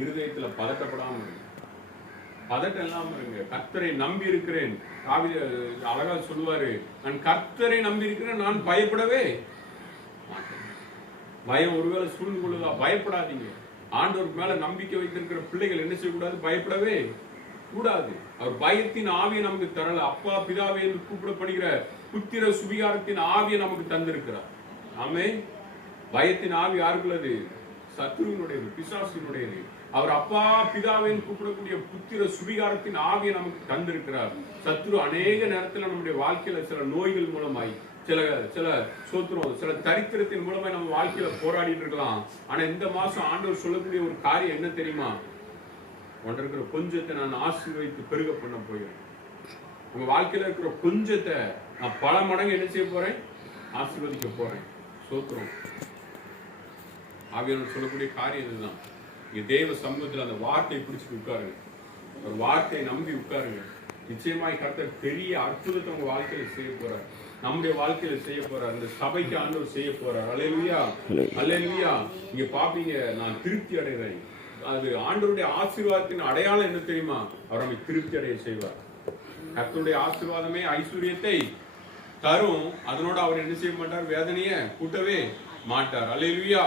இருதயத்துல பதட்டப்படாம இருங்க, பதட்டம் இல்லாம இருங்க. கர்த்தரை நம்பி இருக்கிறேன். தாவீது அழகா சொல்லுவாரு, நான் கர்த்தரை நம்பி இருக்கிறேன், நான் பயப்படவே மாட்டேன். பயம் ஒருவேளை சூழ்ந்து கொள்ளுதா? பயப்படாதீங்க. ஆண்டவருக்கு மேல நம்பிக்கை வைத்திருக்கிற பிள்ளைகள் என்ன செய்யக்கூடாது? பயப்படவே கூடாது. அவர் பயத்தின் ஆவியை நமக்கு தரல. அப்பா பிதாவே என்று கூப்பிடப்படுகிற புத்திர சுவிகாரத்தின் ஆவியை நமக்கு தந்திருக்கிறார். ஆமே. பயத்தின் ஆவி யாருக்குள்ளது? சத்துருவினுடையது, பிசாசினுடையது. அவர் அப்பா பிதாவேன்னு கூப்பிடக்கூடிய புத்திர சுவிகாரத்தின் ஆவியை நமக்கு தந்திருக்கிறார். சத்துரு அநேக நேரத்தில் நம்முடைய வாழ்க்கையில சில நோய்கள் மூலமாய், சில சோத்திரம், சில தரித்திரத்தின் மூலமாய் நம்ம வாழ்க்கையில போராடிட்டு இருக்கலாம். ஆனா இந்த மாசம் ஆண்டவர் சொல்லக்கூடிய ஒரு காரியம் என்ன தெரியுமா? உன்கிட்ட இருக்கிற கொஞ்சத்தை நான் ஆசீர்வதித்து பெருக பண்ண போகிறேன். உங்க வாழ்க்கையில இருக்கிற கொஞ்சத்தை நான் பல மடங்கு என்ன செய்ய போறேன்? ஆசீர்வதிக்க போறேன். சோத்திரம். ஆவியானவர் சொல்லக்கூடிய காரியம் இதுதான். இங்க தேவ சமூகத்தில் அந்த வார்த்தையை பிடிச்சிட்டு உட்காருங்க. ஒரு வார்த்தையை நம்பி உட்காருங்க. நிச்சயமாய் கர்த்தர் பெரிய அற்புதத்தை உங்க வாழ்க்கையில செய்ய போறார். நம்முடைய வாழ்க்கையில செய்ய போறார். இந்த சபைக்கு ஆண்டவர் செய்ய போறார். அல்லேலூயா, அல்லேலூயா. நீங்க பாப்பீங்க, நான் திருப்தி அடைகிறேன். அது ஆண்டவருடைய ஆசீர்வாதத்தின் அடையாளம் என்ன தெரியுமா? அவர் நம்மை திருப்தி அடைய செய்வார். கர்த்தருடைய ஆசீர்வாதமே ஐஸ்வர்யத்தை தரும். அதனோட அவர் என்ன செய்ய மாட்டார்? வேதனையை கூட்டவே மாட்டார். அல்லேலூயா.